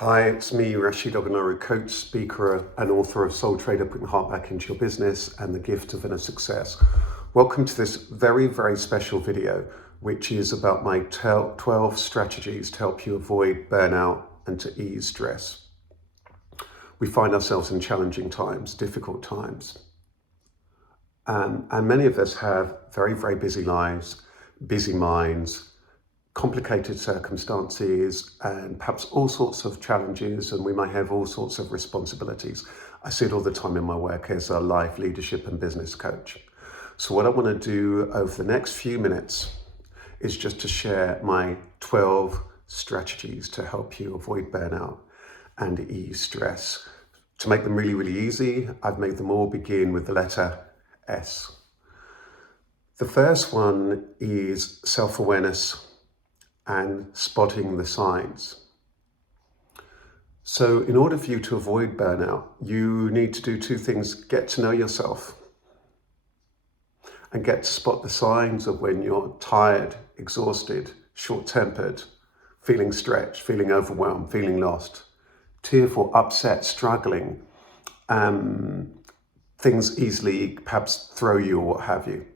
Hi, it's me, Rasheed Ogunlaru, coach, speaker, and author of Soul Trader, Putting Heart Back into Your Business and the Gift of Inner Success. Welcome to this very, very special video, which is about my 12 strategies to help you avoid burnout and to ease stress. We find ourselves in challenging times, difficult times. And many of us have very, very busy lives, busy minds, complicated circumstances, and perhaps all sorts of challenges, and we might have all sorts of responsibilities. I see it all the time in my work as a life leadership and business coach. So what I want to do over the next few minutes is just to share my 12 strategies to help you avoid burnout and ease stress. To make them really, really easy, I've made them all begin with the letter S. The first one is self-awareness and spotting the signs. So in order for you to avoid burnout, you need to do two things: get to know yourself and get to spot the signs of when you're tired, exhausted, short-tempered, feeling stretched, feeling overwhelmed, feeling lost, tearful, upset, struggling. Things easily perhaps throw you or what have you.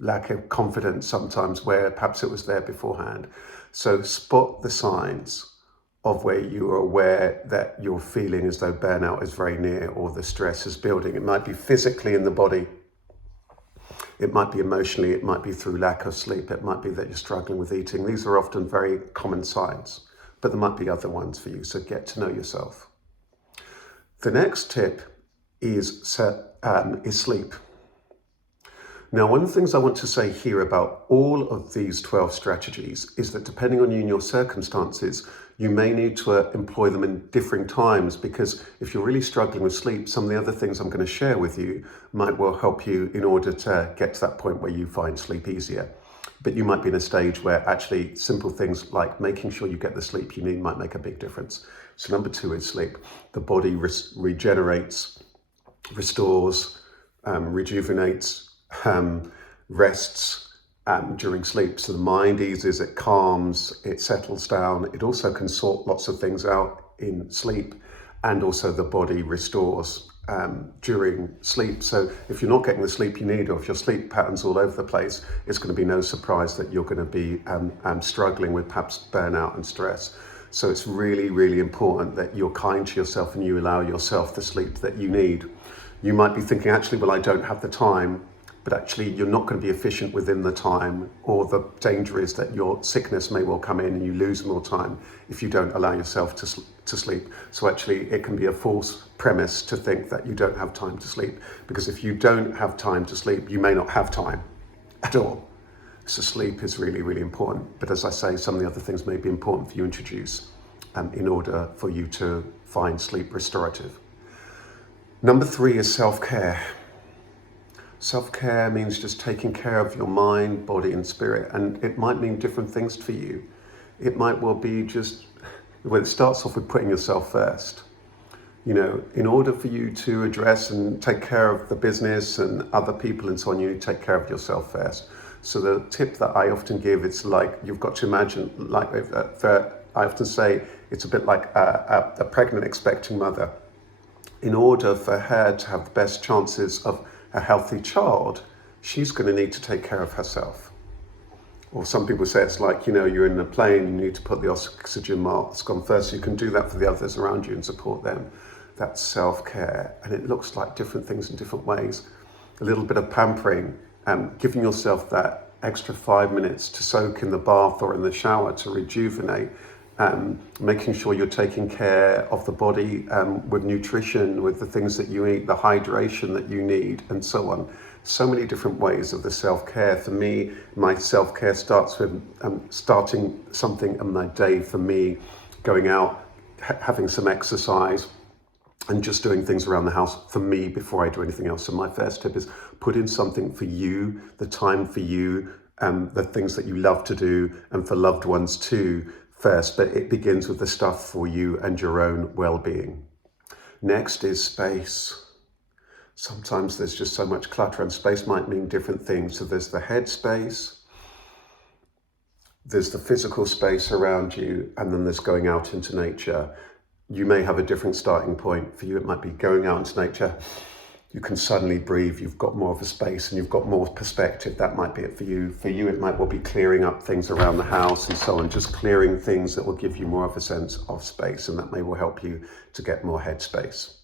Lack of confidence sometimes where perhaps it was there beforehand. So spot the signs of where you are aware that you're feeling as though burnout is very near or the stress is building. It might be physically in the body. It might be emotionally. It might be through lack of sleep. It might be that you're struggling with eating. These are often very common signs, but there might be other ones for you. So get to know yourself. The next tip is sleep. Now, one of the things I want to say here about all of these 12 strategies is that depending on you and your circumstances, you may need to employ them in differing times, because if you're really struggling with sleep, some of the other things I'm going to share with you might well help you in order to get to that point where you find sleep easier. But you might be in a stage where actually simple things like making sure you get the sleep you need might make a big difference. So number 2 is sleep. The body regenerates, restores, rejuvenates, rests during sleep. So the mind eases, it calms, it settles down. It also can sort lots of things out in sleep, and also the body restores during sleep. So if you're not getting the sleep you need, or if your sleep pattern's all over the place, it's going to be no surprise that you're going to be struggling with perhaps burnout and stress. So it's really, really important that you're kind to yourself and you allow yourself the sleep that you need. You might be thinking, actually, well, I don't have the time. But actually you're not going to be efficient within the time, or the danger is that your sickness may well come in and you lose more time if you don't allow yourself to sleep. So actually it can be a false premise to think that you don't have time to sleep, because if you don't have time to sleep, you may not have time at all. So sleep is really, really important. But as I say, some of the other things may be important for you to introduce in order for you to find sleep restorative. Number 3 is self-care. Self-care means just taking care of your mind, body, and spirit, and it might mean different things for you. It might well be just, well, it starts off with putting yourself first. You know, in order for you to address and take care of the business and other people and so on, you need to take care of yourself first. So the tip that I often give, it's like you've got to imagine, like I often say, it's a bit like a pregnant expecting mother. In order for her to have the best chances of a healthy child, she's going to need to take care of herself. Or some people say it's like, you know, you're in a plane, you need to put the oxygen mask on first, so you can do that for the others around you and support them. That's self-care, and it looks like different things in different ways. A little bit of pampering, giving yourself that extra 5 minutes to soak in the bath or in the shower to rejuvenate, making sure you're taking care of the body with nutrition, with the things that you eat, the hydration that you need, and so on. So many different ways of the self-care. For me, my self-care starts with starting something in my day. For me, going out, having some exercise, and just doing things around the house for me before I do anything else. So my first tip is put in something for you, the time for you, the things that you love to do, and for loved ones too, first, but it begins with the stuff for you and your own well-being. Next is space. Sometimes there's just so much clutter, and space might mean different things. So there's the head space, there's the physical space around you, and then there's going out into nature. You may have a different starting point. For you, it might be going out into nature. You can suddenly breathe, you've got more of a space and you've got more perspective. That might be it for you. For you, it might well be clearing up things around the house and so on, just clearing things that will give you more of a sense of space, and that may well help you to get more headspace.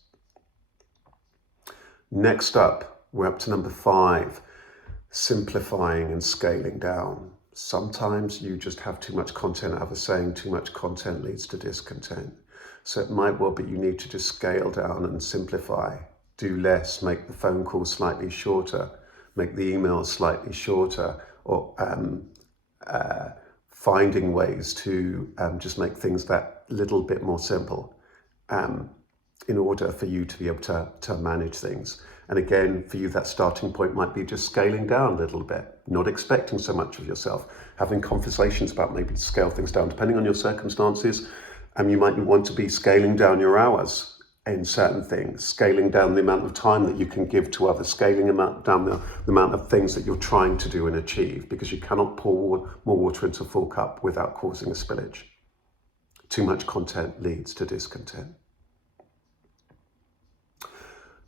Next up, we're up to number 5, simplifying and scaling down. Sometimes you just have too much content. I have a saying, too much content leads to discontent. So it might well be you need to just scale down and simplify. Do less, make the phone calls slightly shorter, make the emails slightly shorter, or finding ways to just make things that little bit more simple in order for you to be able to manage things. And again, for you, that starting point might be just scaling down a little bit, not expecting so much of yourself, having conversations about maybe to scale things down, depending on your circumstances. You might want to be scaling down your hours in certain things, scaling down the amount of time that you can give to others, scaling down the amount of things that you're trying to do and achieve, because you cannot pour more water into a full cup without causing a spillage. Too much content leads to discontent.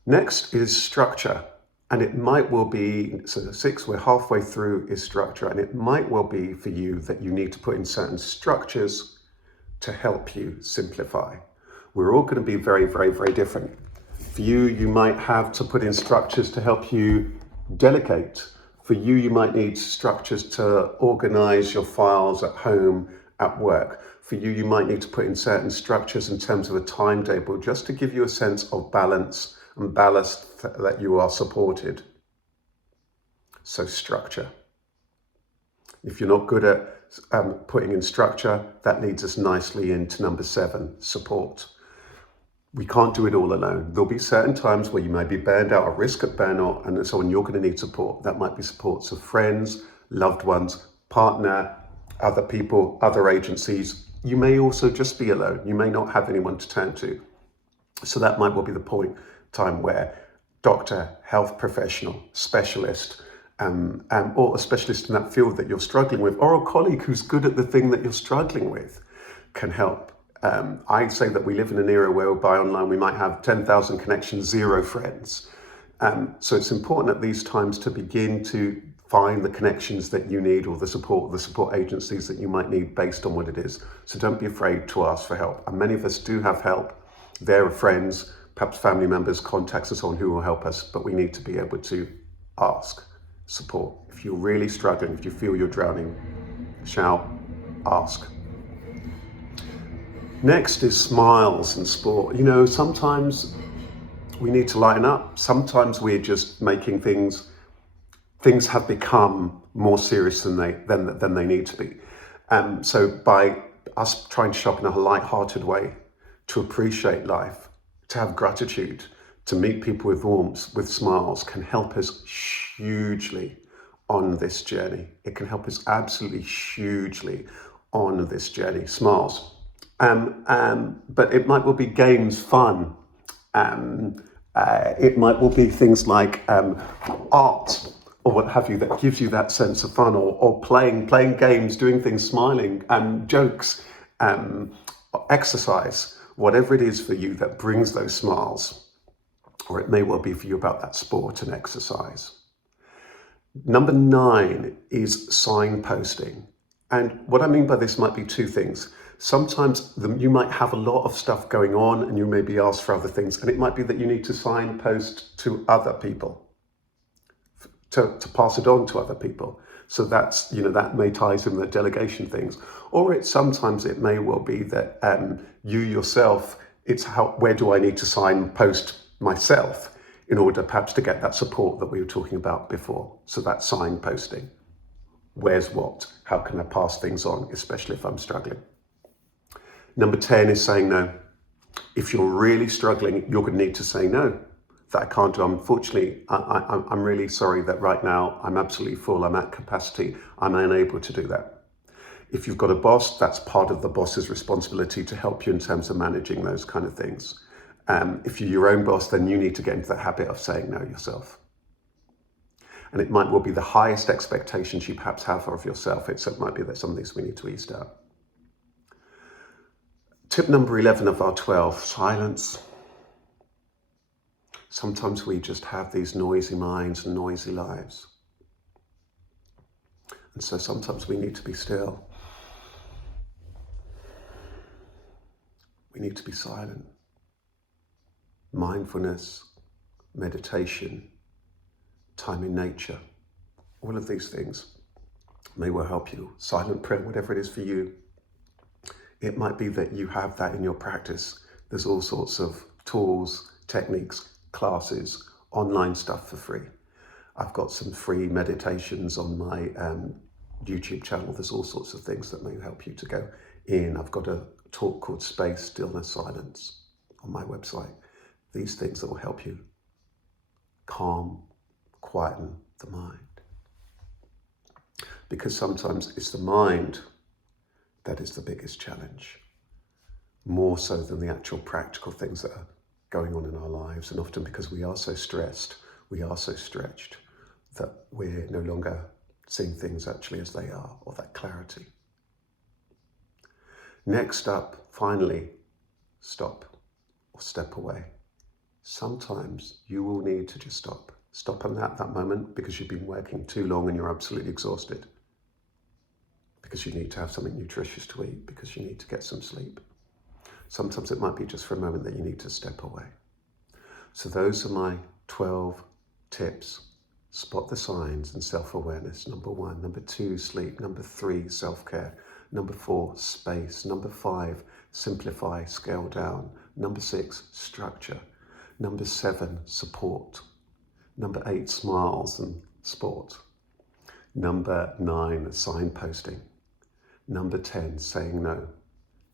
Next is structure, and it might well be, so the 6 we're halfway through is structure, and it might well be for you that you need to put in certain structures to help you simplify. We're all going to be very, very, very different. For you, you might have to put in structures to help you delegate. For you, you might need structures to organize your files at home, at work. For you, you might need to put in certain structures in terms of a timetable, just to give you a sense of balance and ballast that you are supported. So structure. If you're not good at putting in structure, that leads us nicely into number 7, support. We can't do it all alone. There'll be certain times where you may be burned out, or risk of burnout, and so on. You're going to need support. That might be supports of friends, loved ones, partner, other people, other agencies. You may also just be alone. You may not have anyone to turn to. So that might well be the time where doctor, health professional, specialist, or a specialist in that field that you're struggling with, or a colleague who's good at the thing that you're struggling with, can help. I say that we live in an era whereby online we might have 10,000 connections, 0 friends. So it's important at these times to begin to find the connections that you need, or the support agencies that you might need based on what it is. So don't be afraid to ask for help. And many of us do have help. There are friends, perhaps family members, contacts, and so on who will help us, but we need to be able to ask support. If you're really struggling, if you feel you're drowning, shout, ask. Next is smiles and sport. You know, sometimes we need to lighten up. Sometimes we're just making things have become more serious than they need to be. So by us trying to shop in a light-hearted way, to appreciate life, to have gratitude, to meet people with warmth, with smiles, can help us hugely on this journey. It can help us absolutely hugely on this journey. Smiles. But it might well be games, fun. It might well be things like art or what have you that gives you that sense of fun, or playing games, doing things, smiling, jokes, exercise, whatever it is for you that brings those smiles. Or it may well be for you about that sport and exercise. Number 9 is signposting. And what I mean by this might be 2 things. Sometimes you might have a lot of stuff going on and you may be asked for other things, and it might be that you need to signpost to other people, to pass it on to other people. So that's, that may ties in the delegation things. Or sometimes it may well be that you yourself, where do I need to signpost myself in order perhaps to get that support that we were talking about before. So that's signposting. Where's what? How can I pass things on, especially if I'm struggling? Number 10 is saying no. If you're really struggling, you're going to need to say no. That I can't do. Unfortunately, I'm really sorry that right now I'm absolutely full. I'm at capacity. I'm unable to do that. If you've got a boss, that's part of the boss's responsibility to help you in terms of managing those kind of things. If you're your own boss, then you need to get into the habit of saying no yourself. And it might well be the highest expectations you perhaps have of yourself. It might be that some of these we need to ease down. Tip number 11 of our 12, silence. Sometimes we just have these noisy minds and noisy lives. And so sometimes we need to be still. We need to be silent. Mindfulness, meditation, time in nature, all of these things may well help you. Silent prayer, whatever it is for you. It might be that you have that in your practice. There's all sorts of tools, techniques, classes, online stuff for free. I've got some free meditations on my YouTube channel. There's all sorts of things that may help you to go in. I've got a talk called Space, Stillness, Silence on my website. These things that will help you calm, quieten the mind. Because sometimes it's the mind that is the biggest challenge, more so than the actual practical things that are going on in our lives. And often because we are so stressed, we are so stretched that we're no longer seeing things actually as they are, or that clarity. Next up, finally, stop or step away. Sometimes you will need to just stop. Stop on that moment because you've been working too long and you're absolutely exhausted. Because you need to have something nutritious to eat, because you need to get some sleep. Sometimes it might be just for a moment that you need to step away. So those are my 12 tips. Spot the signs and self-awareness, number 1. Number 2, sleep. Number 3, self-care. Number 4, space. Number 5, simplify, scale down. Number 6, structure. Number 7, support. Number 8, smiles and sport. Number 9, signposting. Number 10, saying no.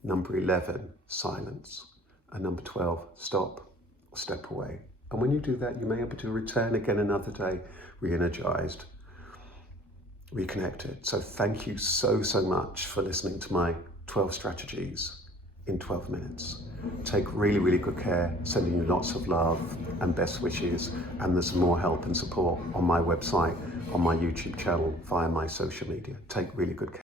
Number 11, silence. And number 12, stop or step away. And when you do that, you may be able to return again another day, re-energized, reconnected. So thank you so much for listening to my 12 strategies in 12 minutes. Take really, really good care, sending you lots of love and best wishes. And there's more help and support on my website, on my YouTube channel, via my social media. Take really good care.